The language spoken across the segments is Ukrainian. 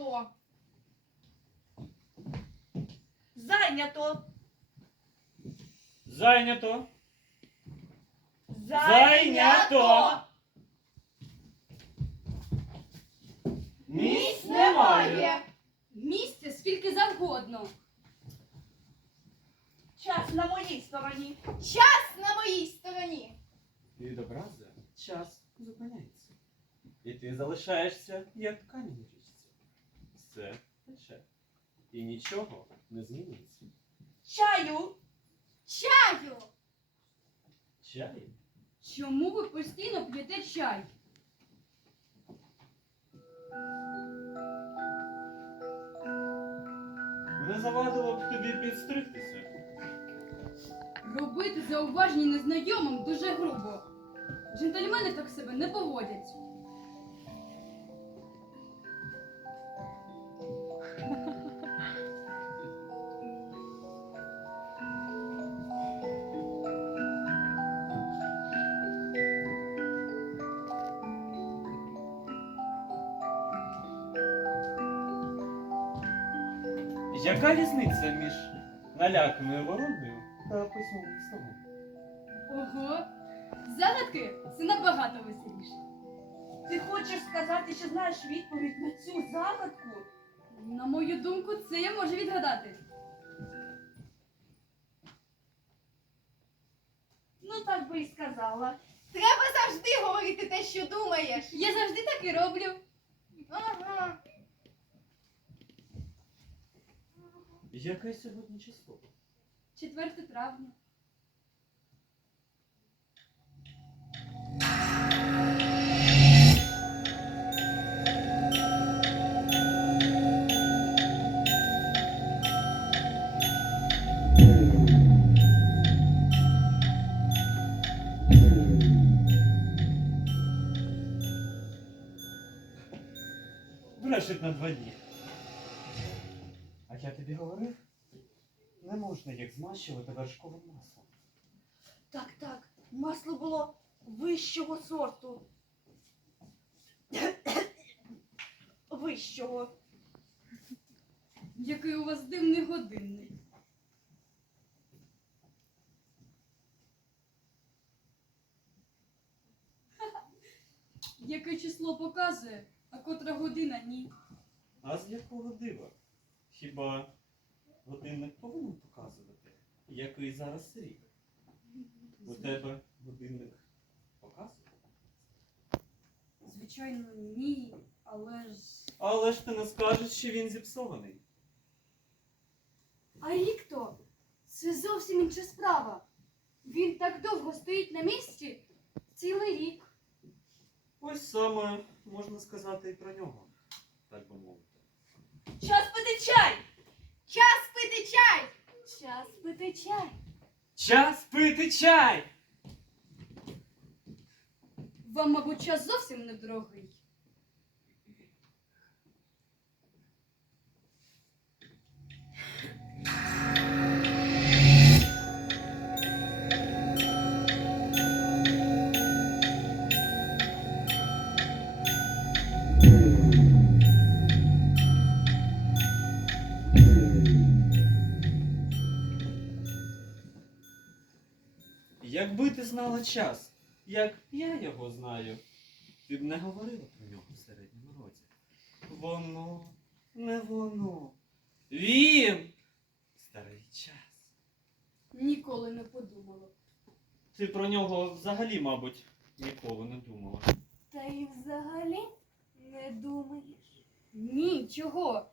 Зайнято. Зайнято. Зайнято. Зайнято. Місць немає. Місця скільки завгодно. Час на моїй стороні. Час на моїй стороні. Від образи час зупиняється. І ти залишаєшся, як камінь у річці. Все тече. І нічого не зміниться. Чаю. Чаю. Чай Чому ви постійно п'єте чай? не завадило б тобі підстригтися. Робити зауваження незнайомим дуже грубо. Джентльмени так себе не поводять. Яка різниця між наляканою вороною та письмовим столом? Ого, загадки це набагато веселіше. Ти хочеш сказати, що знаєш відповідь на цю загадку? На мою думку, це я можу відгадати. Ну так би і сказала. Треба завжди говорити те, що думаєш. Я завжди так і роблю. Ага. Яке сьогодні число? 4 травня. Брешуть на два дні. Я тобі говорив, не можна їх змащувати вершковим маслом. Так, так. Масло було вищого сорту. Вищого. Який у вас дивний годинник. Яке число показує, а котра година ні. А з якого дива? Хіба годинник повинен показувати, який зараз рік? У тебе годинник показує? Звичайно, ні, але ж. Але ж ти не скажеш, що він зіпсований. А рік то це зовсім інша справа. Він так довго стоїть на місці цілий рік. Ось саме можна сказати і про нього, так би мовити. Час пити чай! Час пити чай. Час пити чай. Час пити чай! Вам, мабуть, час зовсім недорогий. Якби знала час, як я його знаю, ти б не говорила про нього в середньому році. Воно, не воно. Він старий час. Ніколи не подумала. Ти про нього взагалі, мабуть, ніколи не думала. Та й взагалі не думаєш. Ні, чого?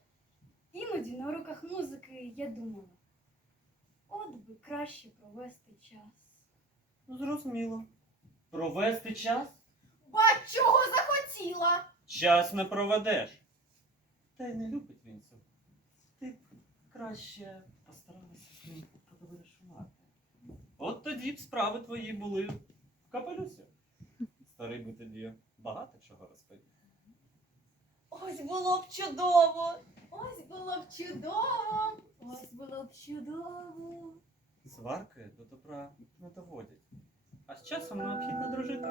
Іноді на уроках музики я думала. От би краще провести час. Зрозуміло. Провести час? Ба чого захотіла? Час не проведеш. Та й не любить він цього. Ти б краще постаралася з ним потоваришувати. От тоді б справи твої були в капелюсі. Старий би тобі багато чого розповів. Ось було б чудово. Ось було б чудово. Ось було б чудово. Сварки до добра не доводять, а з часом необхідно дружити.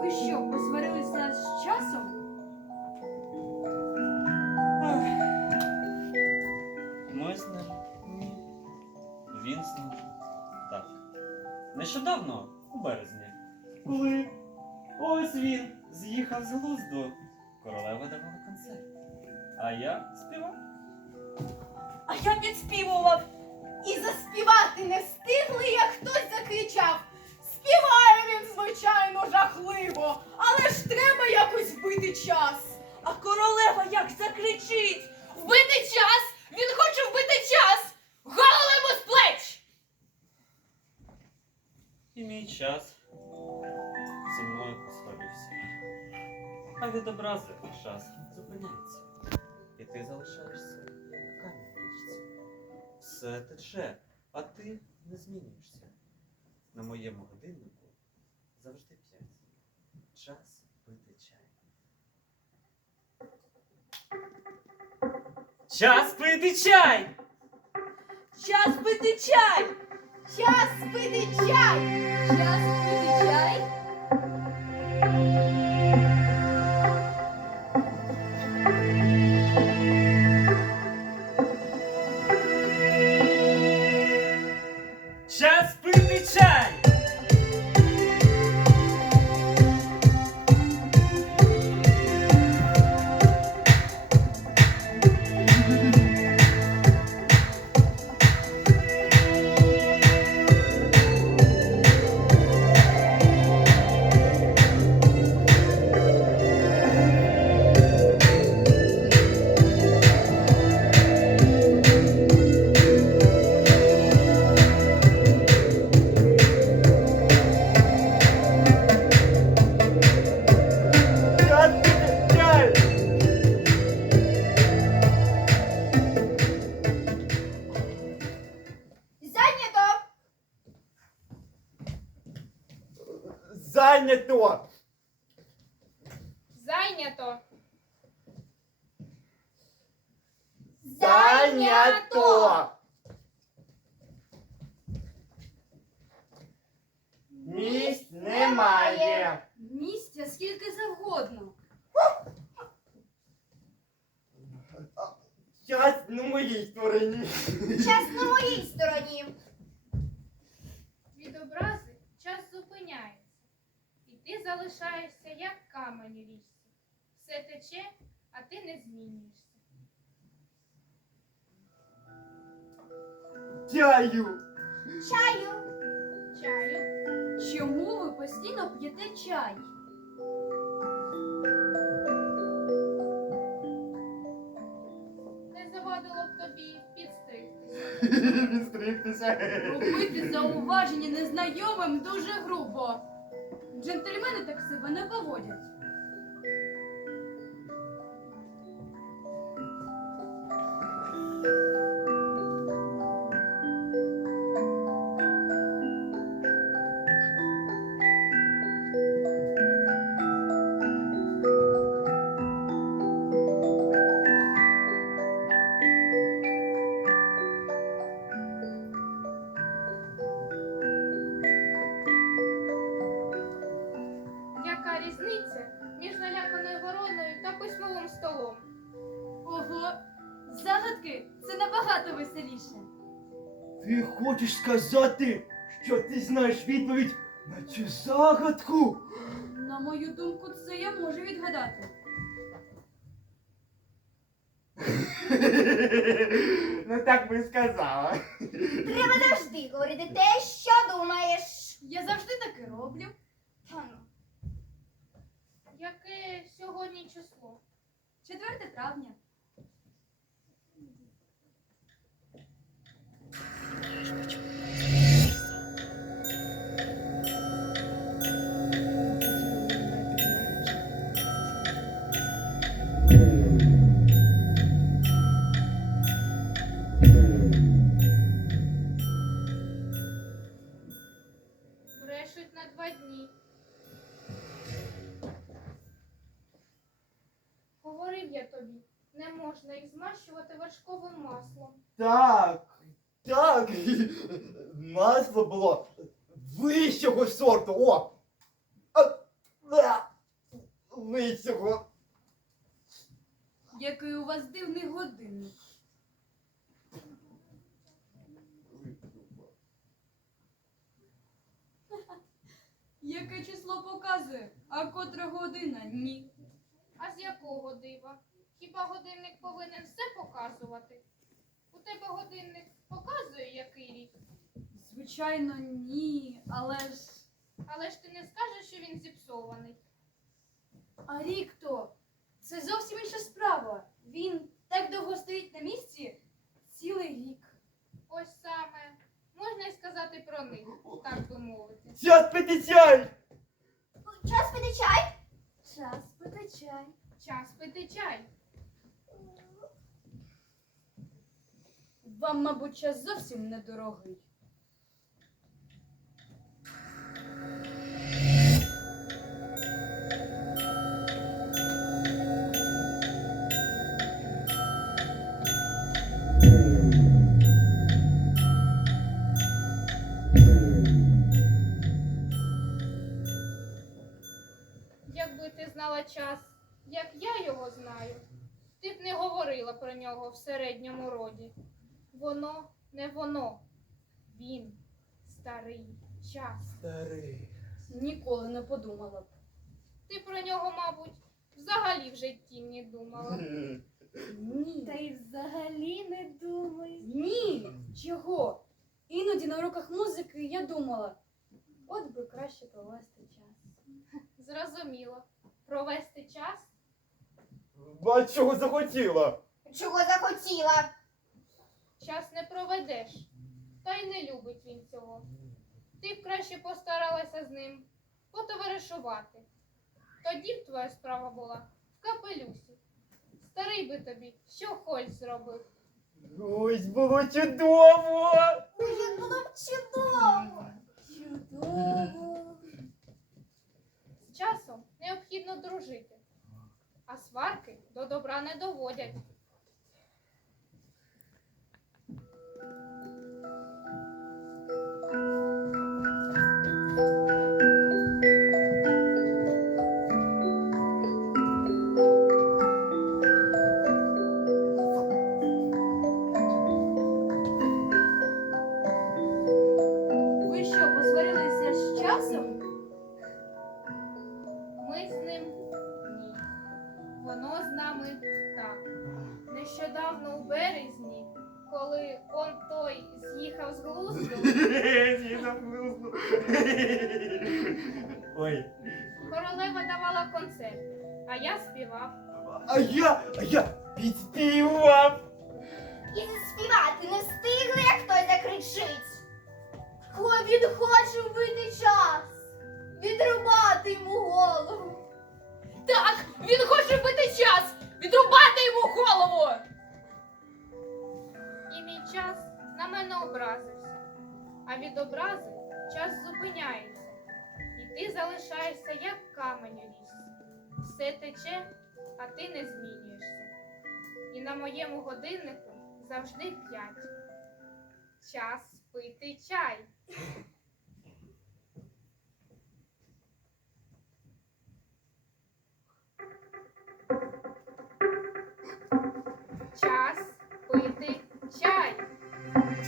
Ви що, посварилися з часом? Нещодавно, у березні, коли ось він з'їхав з глузду, королева давала концерт. А я співав. А я підспівував. І заспівати не встигли, як хтось закричав. Співає він, звичайно, жахливо, але ж треба якось вбити час. А королева як закричить. Вбити час! Він хоче вбити час! Голову з плеч! І мій час зі мною посварився. А від образи час зупиняється. І ти залишаєшся камінь річці. Все тече, а ти не змінюєшся. На моєму годиннику завжди п'ять. Час пити чай. Час пити чай! Час пити чай. Час пити чай! Час Зайнято! Зайнято! Зайнято! Місць немає. Місця скільки завгодно. Час на моїй стороні. Час на моїй стороні. Від образи час зупиняється, і залишаєшся як камень у річці. Все тече, а ти не змінюєшся. Чаю. Чаю! Чаю Чому ви постійно п'єте чай? не завадило б тобі підстригтися. Робити зауваження незнайомим дуже грубо. Джентльмени так себе не поводять. Різниця між наляканою вороною та письмовим столом? Ого, загадки це набагато веселіше. Ти хочеш сказати, що ти знаєш відповідь на цю загадку? На мою думку, це я можу відгадати. Ну так би сказала. Треба завжди говорити те, що думаєш. Я завжди таке роблю. Та ну. Яке сьогодні число? 4 травня. Говорив я тобі, не можна їх змащувати вершковим маслом. Так, так. Масло було вищого сорту. О! А, Вищого. Який у вас дивний годинник. яке число показує, а котра година ні. А з якого дива? Хіба годинник повинен все показувати? У тебе годинник показує, який рік, Звичайно, ні, але ж. але ж ти не скажеш, що він зіпсований. А рік то це зовсім інша справа. Він так довго стоїть на місці цілий рік. Ось саме, можна й сказати про них, так би мовити. Час пити чай! Час пити чай? Час пити чай. Час пити чай. Вам, мабуть, час зовсім недорогий. Не воно. Він старий час. Старий. Ніколи не подумала б. Ти про нього, мабуть, взагалі в житті не думала. Ні. Та й взагалі не думай. Ні. Чого? Іноді на уроках музики я думала, от би краще провести час. Зрозуміло. Провести час А чого захотіла? Чого захотіла? Час не проведеш. Та й не любить він цього. Ти б краще постаралася з ним потоваришувати. Тоді б твоя справа була в капелюсі. Старий би тобі що хоч зробив. Ось було чудово! Як було б чудово. Чудово. З часом необхідно дружити, а сварки до добра не доводять. Ви Ой. королева давала концерт, а я співав. А я, а я підспівав! І співати не встигли, як хтось закричить. О, він хоче вбити час. Відрубати йому голову. Так, він хоче вбити час! Відрубати йому голову! І мій час на мене образився. А від образи час зупиняється. Ти залишаєшся як камень у лісі. Все тече, а ти не змінюєшся. І на моєму годиннику завжди п'ять. Час пити чай. Час пити чай.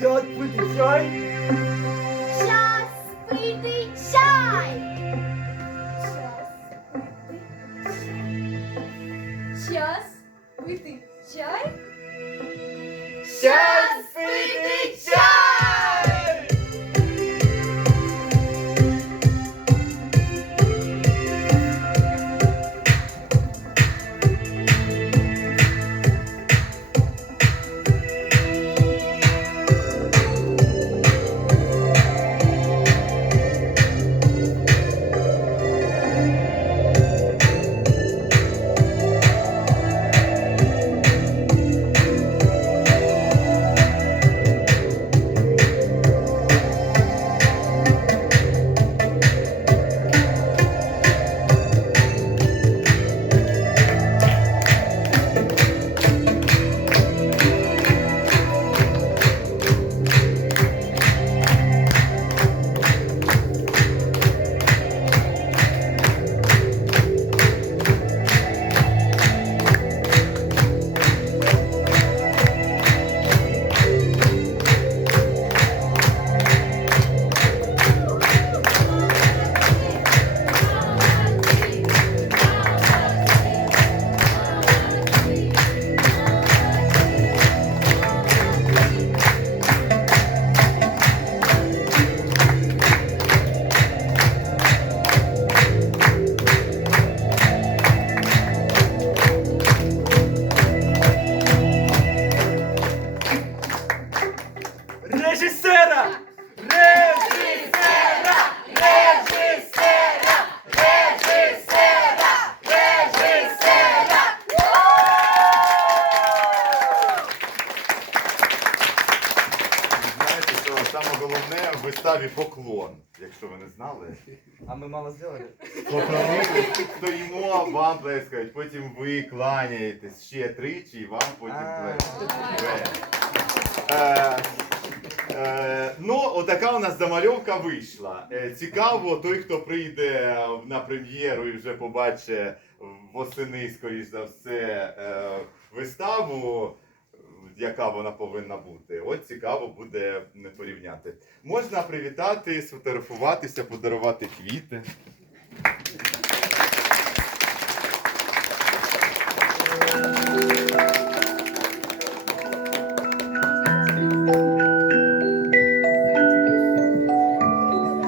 Час пити чай! Час пити чай. Час пити чай! Режисера! Режисера! Режисера! Режисера! Режисера! Знаєте, що саме головне в виставі поклон, якщо ви не знали. А ми мало зробили? Поклонити, стоїмо, вам плескають, потім ви кланяєтесь ще тричі і вам потім плескають. Е, Ну, отака у нас замальовка вийшла. Е, Цікаво, той, хто прийде на прем'єру і вже побачить восени, скоріш за все, е, виставу, яка вона повинна бути. От цікаво буде порівняти. Можна привітати, сфотографуватися, подарувати квіти.